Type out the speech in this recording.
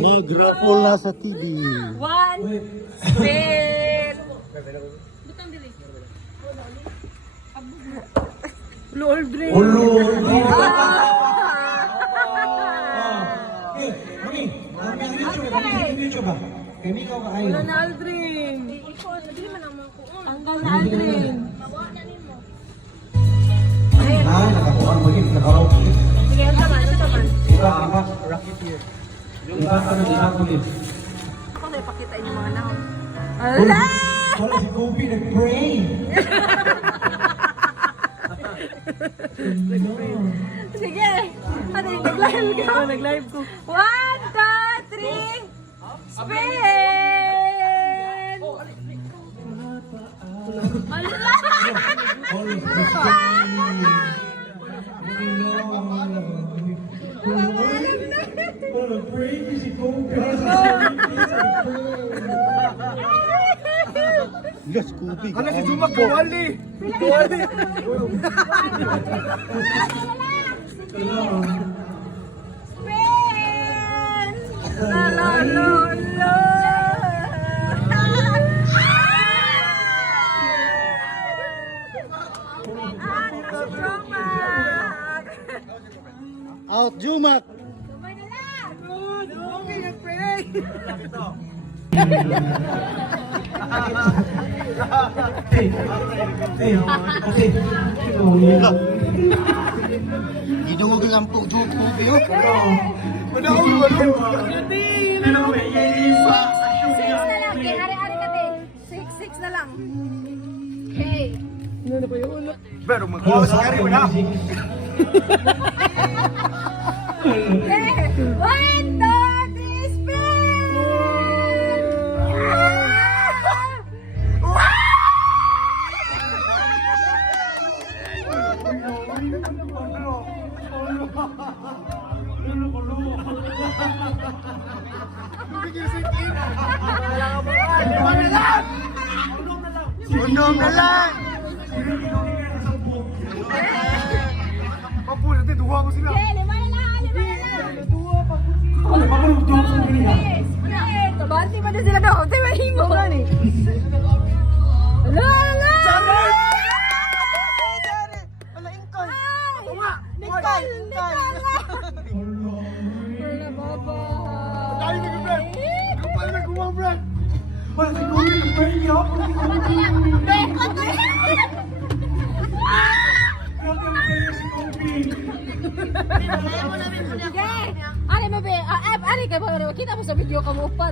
Mag-raffle na sa TV. 1 spin. Lord drink. Wala na Aldrin. Tanggal na Aldrin. Nakakuha mo yun, nakaroon. Sige, ang taman. Rocket here. Dinakulit. Ako na ipakita yung mga naon. Ala! Wala si Kobe, nag-pray. Sige. Ano yung nag-live ko? Nag-live ko. 1, 2, 3. Spin! Ala! Yes, Scooby. Ano si Jumak, kawali. Kawali. Spin! La la la la! Out, Jumak! Kumay na lang! Okay, nag-pray. Gidungog ang po, Jumak. Six na lang, kay hari-hari ka te. 6 na lang. Okay. Ano pa yung ulo? Pero magkuha sa kari mo na. Okay. 1, 2, 3, spin! Unom na lang! Pampul, nanti duha ko sila. Okay, 5 na lang, 5 na lang. Pampul, duha ko sila. Yes. Tabati pa na sila daw. Tayo mahimo. Ala, ala! Nikal! Wala, baba. Tayo na ka, Brad. Kapal na gumawa, Brad. Wala si Kobe, nag-pray niya ako. Bekot na yan! Grabe ang prayer si Kobe. Sige! Ari, mabe. Ari ka ba? Kita mo sa video ka mo upat.